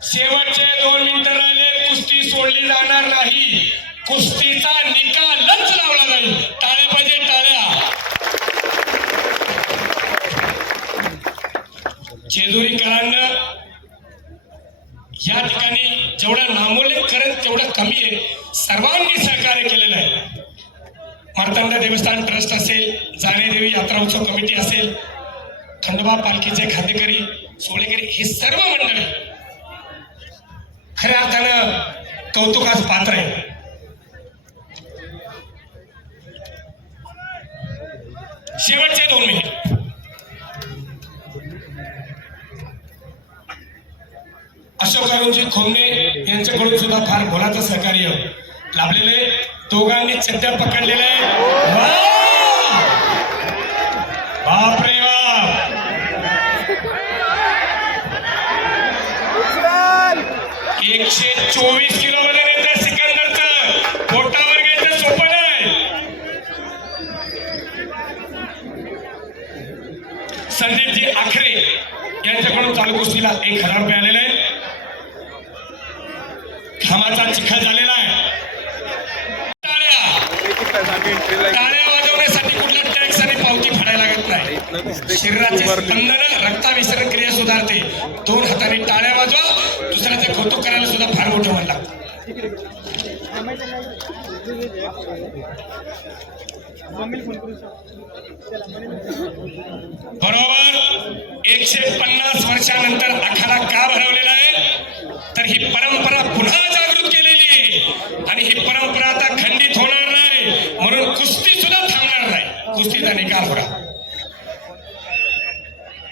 शेवटचे 2 मिनिटं राहिले, कुस्ती सोडली जाणार नाही, कुस्तीचा निकालच लावला जाईल. टाळ्या पाहिजे, टाळ्या. जेजुरीकरांना या ठिकाणी जेवढा नामोल्लेख करत तेवढं कमी आहे. सर्वांनी सहकार्य केलेलं आहे. मार्तंड देवस्थान ट्रस्ट असेल, जाणेदेवी यात्रा उत्सव कमिटी असेल, खंडोबा पालखीचे खांदेकरी, सोळेकरी, हे सर्व मंडळी खऱ्या अर्थानं कौतुकास पात्र आहे. शेवटचे 2 मिनिट. अशोक अरुणजी खोमणे यांच्याकडून सुद्धा फार मोलाचं सहकार्य लाभलेले. दोघांनी चड्ड्या पकडलेल्या आहे. बापरे बाप. 124 किलो मध्ये नेते सिकंदरचं. पोटावर घ्यायचं सोपं नाही. संदीपजी आखरे यांच्याकडून चालू कुस्तीला 1000 रुपये आलेले आहे. घामाचा चिखल झालेला आहे. टाळ्या वाजवण्यासाठी कुठला टॅक्स आणि पावती फाडायला लागत नाही. शरीराचे स्पंदन, रक्ताभिसरण क्रिया सुधारते. 2 हाताने टाळ्या वाजवा. दुसऱ्याचे कौतुक करायला सुद्धा फार मोठं मन लागतं. बरोबर 150 वर्षानंतर आखाडा का भरवलेला आहे, तर ही परंपरा पुन्हा जागृत केलेली आहे. आणि ही परंपरा आता खंडित होणार नाही, म्हणून कुस्ती सुद्धा थांबणार नाही. कुस्तीचा निकाल होणार.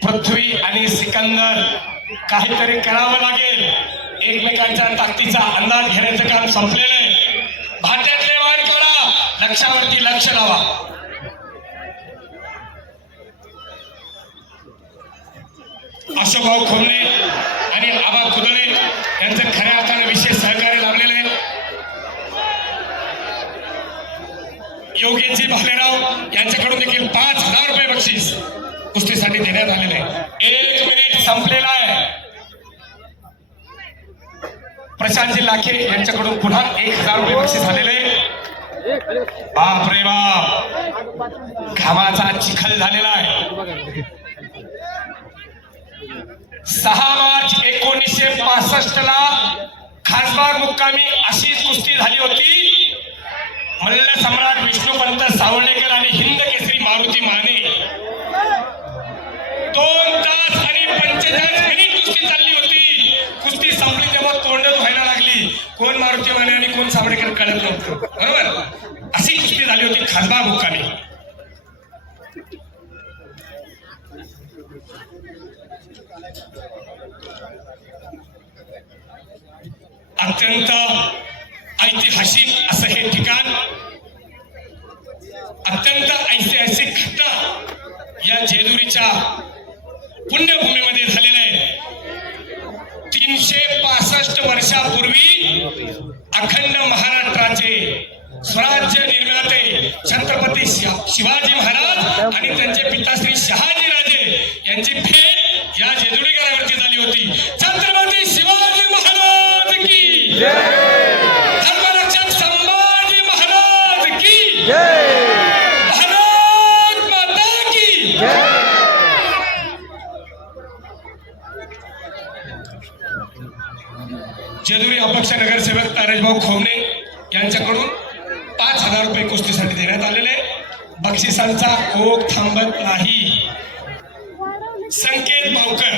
पृथ्वी आणि सिकंदर काहीतरी करावं लागेल. एकमेकांच्या ताकदीचा अंदाज घेण्याचं काम संपलेलं आहे. भाट्यातले वाण करा, लक्षावरती लक्ष लावा. अशोकभाऊ खोमणे आणि आबा खुदळे यांचं खऱ्या अर्थाने विशेष सहकार्य लाभलेलं आहे. योगेशजी भालेराव यांच्याकडून देखील 5000 रुपये बक्षीस कुस्तीसाठी देण्यात आलेले आहे. 1 मिनिट संपलेला आहे. प्रशांतजी लाखे यांच्याकडून पुन्हा 1000 रुपये बक्षीस आलेले आहे. बाप रे बाप, घामाचा चिखल झालेला आहे. 6 मार्च 1965 ला खासबाग मुक्कामी अशीच कुस्ती झाली होती. मल्ल सम्राट विष्णुपंत सावळेकर आणि हिंद केसरी मारुती माने 2 तास आणि 45 मिनिट कुस्ती चालली होती. कुस्ती संपली तेव्हा तोंड व्हायला लागली. कोण मारुती माने आणि कोण सावळेकर कळत नव्हतं. बरोबर, अशी कुस्ती झाली होती खासबाग मुक्कामी. अत्यंत ऐतिहासिक असं हे ठिकाण, अत्यंत ऐतिहासिक घटना या जेजुरीच्या पुण्यभूमीमध्ये झालेलं आहे. 365 वर्षापूर्वी अखंड महाराष्ट्राचे स्वराज्य निर्माते छत्रपती शिवाजी महाराज आणि त्यांचे पिता श्री शहाजी राजे यांची भेट या जेजुरीकरावरती झाली होती. छत्रपती शिवाजी महाराज की जय, धर्मरक्षक संभाजी महाराज की जय, भारत माता की जय. जेजुरी अपक्ष नगरसेवक तारेशभाऊ खोमणे यांच्याकडून 5000 रुपये कुस्तीसाठी देण्यात आलेले. बक्षिसांचा ओघ थांबत नाही. संकेत भावकर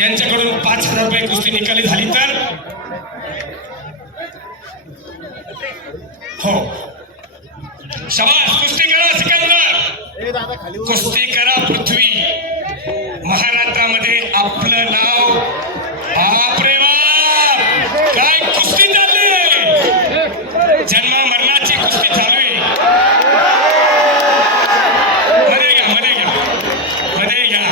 यांच्याकडून 5000 रुपये कुस्ती निकाली झाली तर हो, शाबास. कुस्ती करा सिकंदर, कुस्ती करा पृथ्वी. महाराष्ट्रामध्ये आपलं नाव. बापरे बाप, काय कुस्ती चालली आहे. जन्मा मरणाची कुस्ती चालू आहे. मध्ये घ्या, मध्ये घ्या, मध्ये घ्या.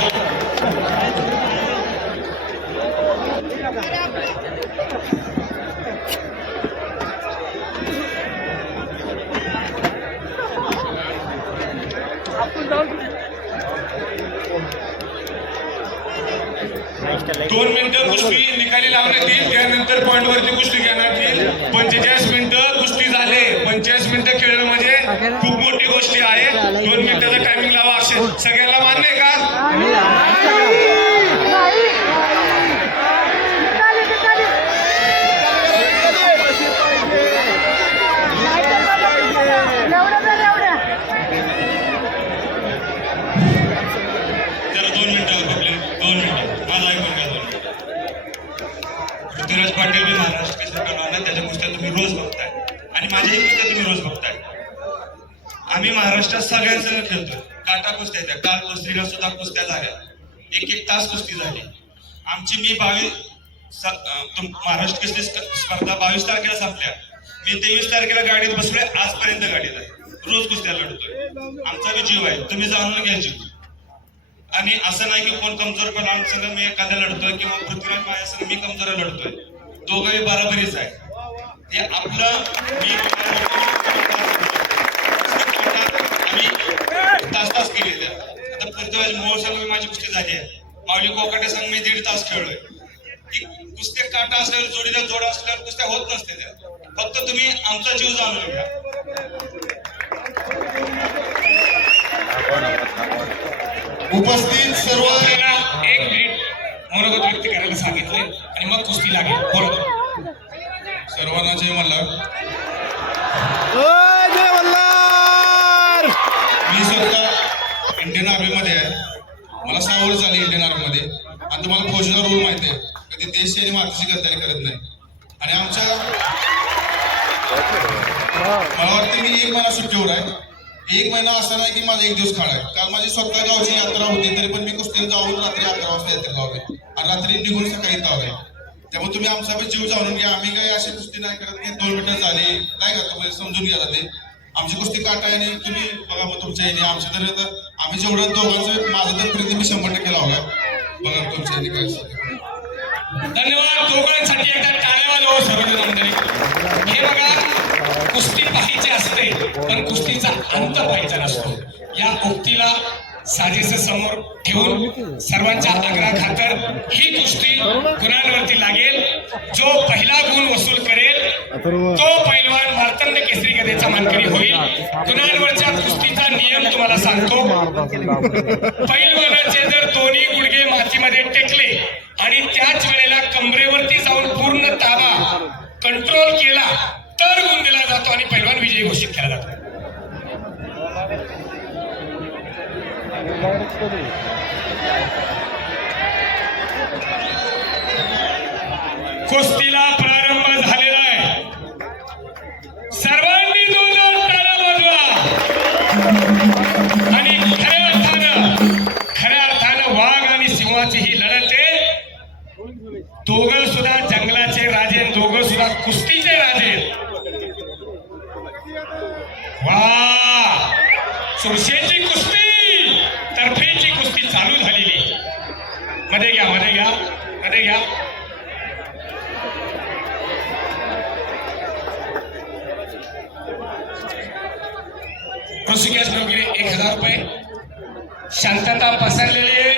2 मिनिटं कुस्ती निकाली लावण्यात येईल. त्यानंतर पॉईंटवरती कुस्ती घेण्यात येईल. 45 मिनिटं कुस्ती झाले. 45 मिनिटं खेळणं म्हणजे खूप मोठी गोष्टी आहे. 2 मिनिटाचा टायमिंग लावा. अक्षय सगळ्यांना मान्य आहे का? पृथ्वीराज पाटील मी महाराष्ट्र केसरी पैलवान, त्याच्या कुस्त्या तुम्ही रोज बघताय आणि माझ्याही कुस्त्या तुम्ही रोज बघताय. आम्ही महाराष्ट्रात सगळ्यांसंग खेळतोय. काटा कुस्त्या त्या काल कुस्तीला सुद्धा कुस्त्या झाल्या. 1-1 तास कुस्ती झाली आमची. मी महाराष्ट्र केसरी स्पर्धा 22 तारखेला संपल्या. मी 23 तारखेला गाडीत बसलोय. आजपर्यंत गाडीत आहे. रोज कुस्त्या लढतोय. आमचा बी जीव आहे. तुम्ही जाणून घ्या जीव. आणि असं नाही की कोण कमजोर पण आमचं मी एखाद्या लढतोय किंवा पृथ्वीराज माझ्यासंग मी कमजोर लढतोय. दोघंही बराबरीच आहे. हे आपलं मी आम्ही तास केले. आता पृथ्वीराज मोळ संघ माझी कुस्ती झाली आहे. माऊली कोकाटे संघ मी 1.5 तास खेळलोय. कुस्त्या काटा असल्यावर जोडीला जोड असल्यावर कुस्त्या होत नसते त्या. फक्त तुम्ही आमचा जीव जाणून घ्या. उपस्थित सर्व 1 मिनिट मनोगत व्यक्त करायला सांगितलंय आणि मग कुस्ती लागेल. बरोबर. सर्वांना जय मल्हार. मी स्वतः इंडियन आर्मीमध्ये आहे. मला 6 वर्ष झाली इंडियन आर्मीमध्ये. आता मला फौजीचा रोल माहिती आहे. कधी देश आणि मातीची गद्दारी करत नाही. आणि आमच्या मला वाटतं मी 1 महिना सुट्टीवर आहे. 1 महिना असा नाही की माझा 1 दिवस खाडा आहे. काल माझी स्वतः गावची यात्रा होती तरी पण मी कुस्तीला जाऊन रात्री 11 वाजता यात्रेला होते आणि रात्री निघून सकाळी इथं आलोय. त्यामुळे तुम्ही आमचा पण जीव जाणून घ्या. आम्ही काही अशी कुस्ती नाही करत की 2 मिनिटं झाली नाही का. तुम्ही समजून घ्या ते. आमची कुस्ती काटा आहे आणि तुम्ही बघा मग तुमच्या याने आमच्या तर आम्ही जेवढं दोघांचं माझं तर प्रीती मी 100% लावलाय. बघा तुमच्या याने काय. धन्यवाद. दोघांसाठी एकदा टाळ्या वाजवा सर्वजण मंडळी. हे बघा कुस्ती पाहायची असते पण कुस्तीचा अंत पाहायचा नसतो. या उक्तीला साजेस समोर ठेवून सर्वांच्या आग्रहाखातर ही कुस्ती गुणांवरती लागेल. जो पहिला गुण वसूल करेल तो पैलवान मार्तंड केसरी गदेचा मानकरी होईल. गुणांवरच्या कुस्तीचा नियम तुम्हाला सांगतो. पैलवानाचे जर दोन्ही गुडघे मातीमध्ये टेकले आणि त्याच वेळेला कमरेवरती जाऊन पूर्ण ताबा कंट्रोल केला तर गुण दिला जातो आणि पैलवान विजयी घोषित केला जातो. कुस्तीला प्रारंभ झालेला आहे. सर्वांनी जोरदार टाळ्या वाजवा. आणि खऱ्या अर्थानं वाघ आणि सिंहाची ही लढत आहे. दोघं सुद्धा जंगलाचे राजे, दोघं सुद्धा कुस्तीचे राजे. वा, सुरशेची कुस्ती, तर्फेची कुस्ती चालू झालेली. मध्ये घ्या, मध्ये घ्या, मध्ये घ्या. ऋषिकेश वगैरे 1000 रुपये. शांतता पसरलेली आहे.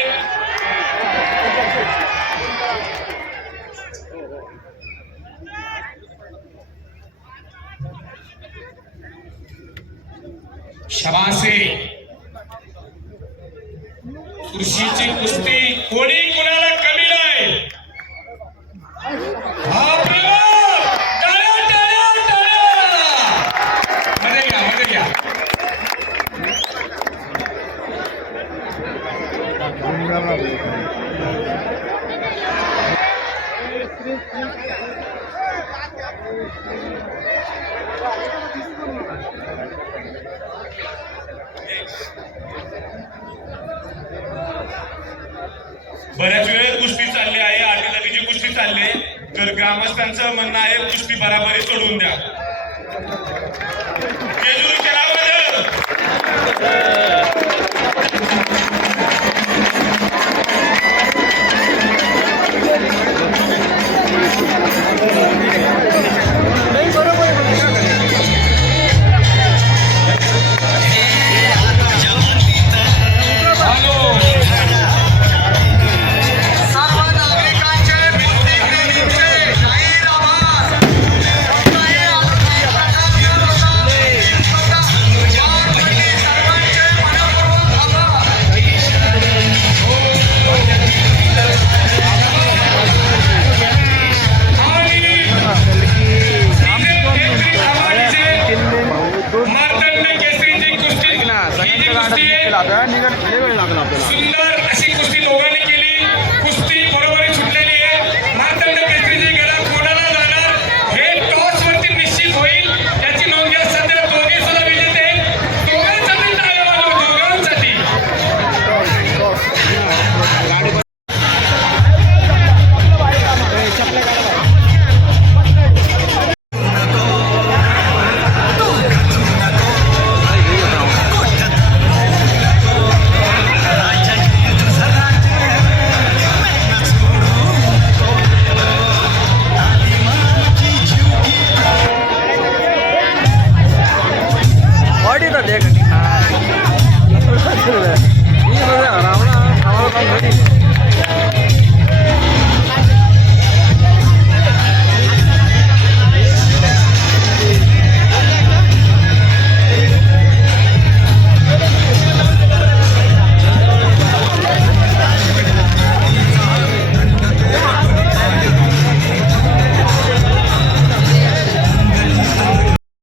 शबासे. खुर्शीची कुस्ती कोणी कुणाला कमी नाही. बापरे बाप! टाळ्या, टाळ्या, टाळ्या! मध्ये घ्या, मध्ये घ्या. बऱ्याच वेळ कुस्ती चालली आहे. आटीतटीची कुस्ती चालली आहे. तर ग्रामस्थांचं म्हणणं आहे कुस्ती बराबरी सोडून द्या. जेजुरी केला